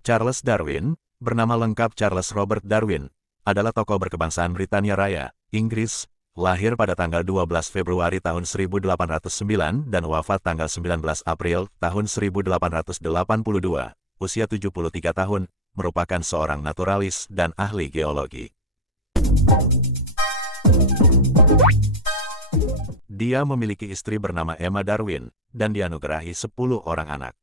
Charles Darwin, bernama lengkap Charles Robert Darwin, adalah tokoh berkebangsaan Britania Raya, Inggris, lahir pada tanggal 12 Februari tahun 1809 dan wafat tanggal 19 April tahun 1882, usia 73 tahun, merupakan seorang naturalis dan ahli geologi. Dia memiliki istri bernama Emma Darwin, dan dianugerahi 10 orang anak.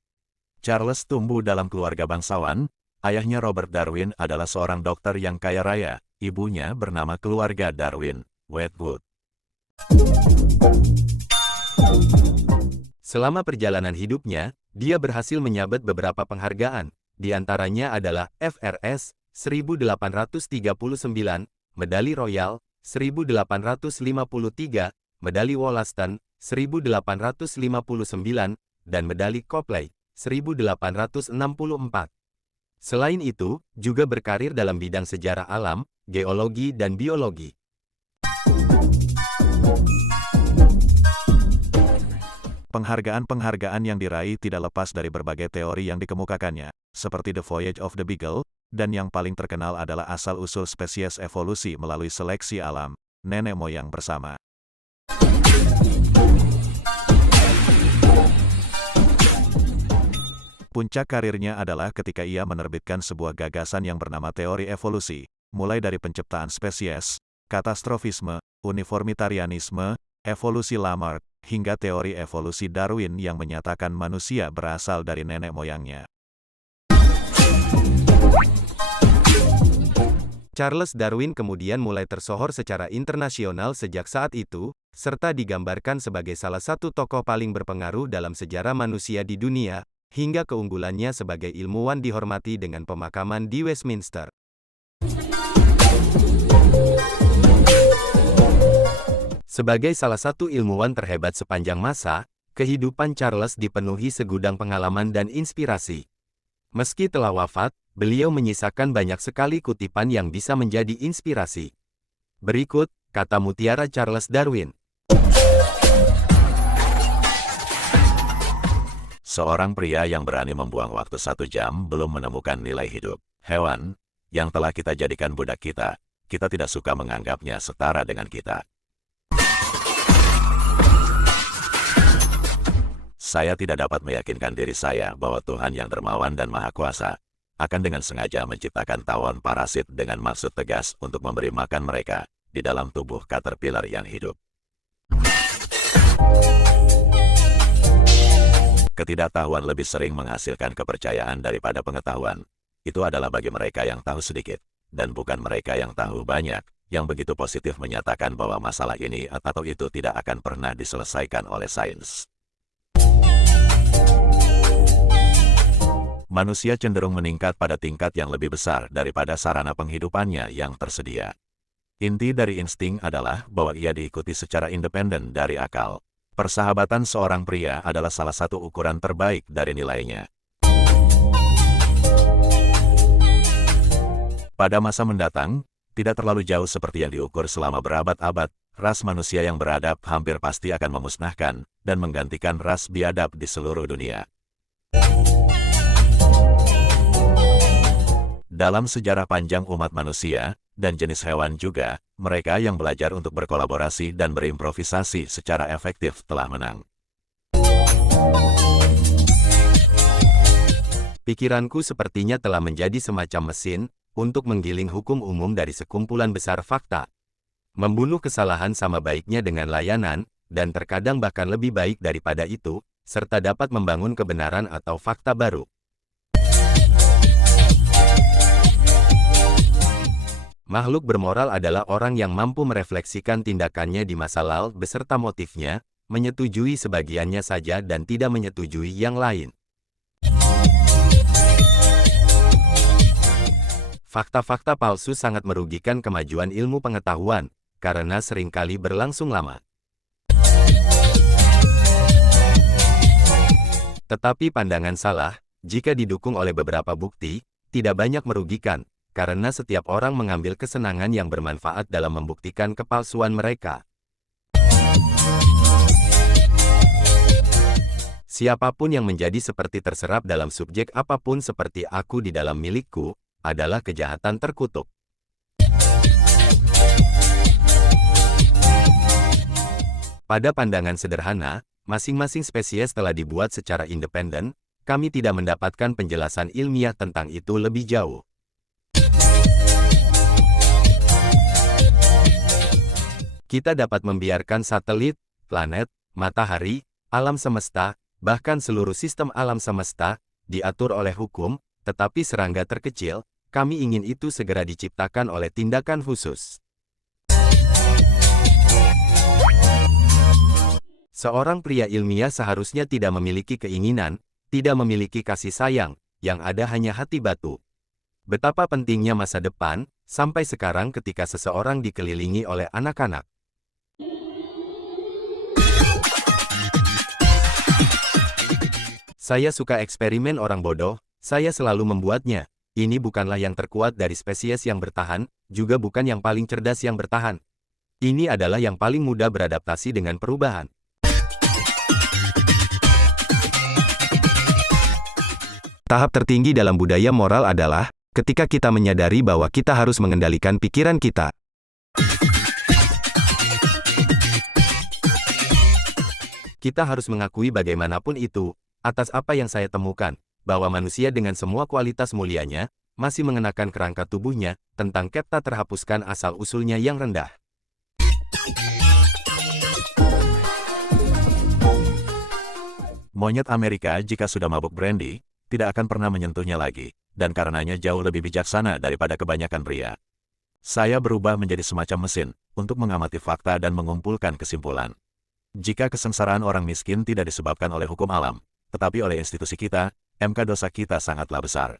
Charles tumbuh dalam keluarga bangsawan. Ayahnya Robert Darwin adalah seorang dokter yang kaya raya, ibunya bernama keluarga Darwin, Wedgwood. Selama perjalanan hidupnya, dia berhasil menyabet beberapa penghargaan, di antaranya adalah FRS 1839, Medali Royal 1853, Medali Wollaston 1859, dan Medali Copley 1864. Selain itu, juga berkarir dalam bidang sejarah alam, geologi dan biologi. Penghargaan-penghargaan yang diraih tidak lepas dari berbagai teori yang dikemukakannya, seperti The Voyage of the Beagle, dan yang paling terkenal adalah asal-usul spesies evolusi melalui seleksi alam, nenek moyang bersama. Puncak karirnya adalah ketika ia menerbitkan sebuah gagasan yang bernama teori evolusi, mulai dari penciptaan spesies, katastrofisme, uniformitarianisme, evolusi Lamarck, hingga teori evolusi Darwin yang menyatakan manusia berasal dari nenek moyangnya. Charles Darwin kemudian mulai tersohor secara internasional sejak saat itu, serta digambarkan sebagai salah satu tokoh paling berpengaruh dalam sejarah manusia di dunia, hingga keunggulannya sebagai ilmuwan dihormati dengan pemakaman di Westminster. Sebagai salah satu ilmuwan terhebat sepanjang masa, kehidupan Charles dipenuhi segudang pengalaman dan inspirasi. Meski telah wafat, beliau menyisakan banyak sekali kutipan yang bisa menjadi inspirasi. Berikut, kata mutiara Charles Darwin. Seorang pria yang berani membuang waktu 1 jam belum menemukan nilai hidup. Hewan, yang telah kita jadikan budak kita tidak suka menganggapnya setara dengan kita. Saya tidak dapat meyakinkan diri saya bahwa Tuhan yang dermawan dan maha kuasa akan dengan sengaja menciptakan tawon parasit dengan maksud tegas untuk memberi makan mereka di dalam tubuh caterpillar yang hidup. Ketidaktahuan lebih sering menghasilkan kepercayaan daripada pengetahuan. Itu adalah bagi mereka yang tahu sedikit, dan bukan mereka yang tahu banyak, yang begitu positif menyatakan bahwa masalah ini atau itu tidak akan pernah diselesaikan oleh sains. Manusia cenderung meningkat pada tingkat yang lebih besar daripada sarana penghidupannya yang tersedia. Inti dari insting adalah bahwa ia diikuti secara independen dari akal. Persahabatan seorang pria adalah salah satu ukuran terbaik dari nilainya. Pada masa mendatang, tidak terlalu jauh seperti yang diukur selama berabad-abad, ras manusia yang beradab hampir pasti akan memusnahkan dan menggantikan ras biadab di seluruh dunia. Dalam sejarah panjang umat manusia, dan jenis hewan juga, mereka yang belajar untuk berkolaborasi dan berimprovisasi secara efektif telah menang. Pikiranku sepertinya telah menjadi semacam mesin untuk menggiling hukum umum dari sekumpulan besar fakta. Membunuh kesalahan sama baiknya dengan layanan, dan terkadang bahkan lebih baik daripada itu, serta dapat membangun kebenaran atau fakta baru. Makhluk bermoral adalah orang yang mampu merefleksikan tindakannya di masa lalu beserta motifnya, menyetujui sebagiannya saja dan tidak menyetujui yang lain. Fakta-fakta palsu sangat merugikan kemajuan ilmu pengetahuan, karena seringkali berlangsung lama. Tetapi pandangan salah, jika didukung oleh beberapa bukti, tidak banyak merugikan, karena setiap orang mengambil kesenangan yang bermanfaat dalam membuktikan kepalsuan mereka. Siapapun yang menjadi seperti terserap dalam subjek apapun seperti aku di dalam milikku, adalah kejahatan terkutuk. Pada pandangan sederhana, masing-masing spesies telah dibuat secara independen, kami tidak mendapatkan penjelasan ilmiah tentang itu lebih jauh. Kita dapat membiarkan satelit, planet, matahari, alam semesta, bahkan seluruh sistem alam semesta, diatur oleh hukum, tetapi serangga terkecil, kami ingin itu segera diciptakan oleh tindakan khusus. Seorang pria ilmiah seharusnya tidak memiliki keinginan, tidak memiliki kasih sayang, yang ada hanya hati batu. Betapa pentingnya masa depan, sampai sekarang ketika seseorang dikelilingi oleh anak-anak. Saya suka eksperimen orang bodoh, saya selalu membuatnya. Ini bukanlah yang terkuat dari spesies yang bertahan, juga bukan yang paling cerdas yang bertahan. Ini adalah yang paling mudah beradaptasi dengan perubahan. Tahap tertinggi dalam budaya moral adalah ketika kita menyadari bahwa kita harus mengendalikan pikiran kita. Kita harus mengakui bagaimanapun itu, atas apa yang saya temukan, bahwa manusia dengan semua kualitas mulianya, masih mengenakan kerangka tubuhnya, tentang kepta terhapuskan asal-usulnya yang rendah. Monyet Amerika jika sudah mabuk brandy, tidak akan pernah menyentuhnya lagi, dan karenanya jauh lebih bijaksana daripada kebanyakan pria. Saya berubah menjadi semacam mesin, untuk mengamati fakta dan mengumpulkan kesimpulan. Jika kesengsaraan orang miskin tidak disebabkan oleh hukum alam, tetapi oleh institusi kita, MK dosa kita sangatlah besar.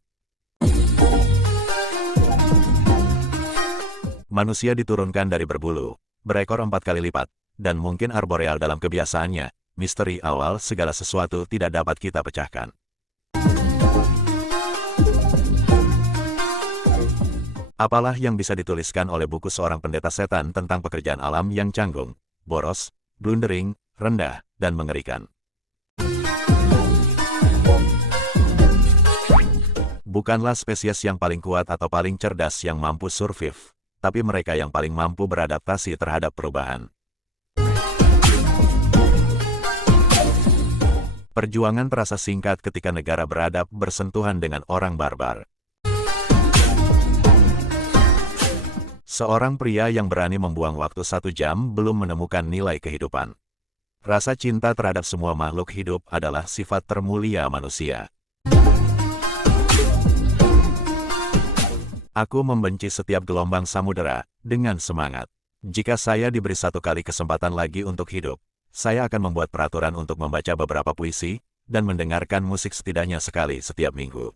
Manusia diturunkan dari berbulu, berekor 4 kali lipat, dan mungkin arboreal dalam kebiasaannya, misteri awal segala sesuatu tidak dapat kita pecahkan. Apalah yang bisa dituliskan oleh buku seorang pendeta setan tentang pekerjaan alam yang canggung, boros, blundering, rendah, dan mengerikan. Bukanlah spesies yang paling kuat atau paling cerdas yang mampu survive, tapi mereka yang paling mampu beradaptasi terhadap perubahan. Perjuangan terasa singkat ketika negara beradab bersentuhan dengan orang barbar. Seorang pria yang berani membuang waktu 1 jam belum menemukan nilai kehidupan. Rasa cinta terhadap semua makhluk hidup adalah sifat termulia manusia. Aku membenci setiap gelombang samudera, dengan semangat. Jika saya diberi 1 kali kesempatan lagi untuk hidup, saya akan membuat peraturan untuk membaca beberapa puisi, dan mendengarkan musik setidaknya sekali setiap minggu.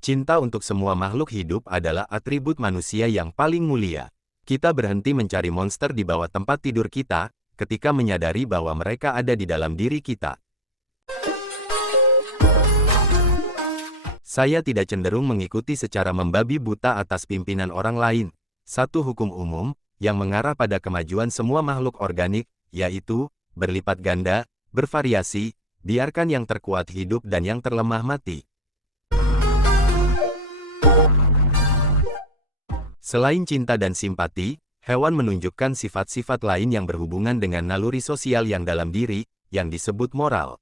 Cinta untuk semua makhluk hidup adalah atribut manusia yang paling mulia. Kita berhenti mencari monster di bawah tempat tidur kita, ketika menyadari bahwa mereka ada di dalam diri kita. Saya tidak cenderung mengikuti secara membabi buta atas pimpinan orang lain. Satu hukum umum, yang mengarah pada kemajuan semua makhluk organik, yaitu, berlipat ganda, bervariasi, biarkan yang terkuat hidup dan yang terlemah mati. Selain cinta dan simpati, hewan menunjukkan sifat-sifat lain yang berhubungan dengan naluri sosial yang dalam diri, yang disebut moral.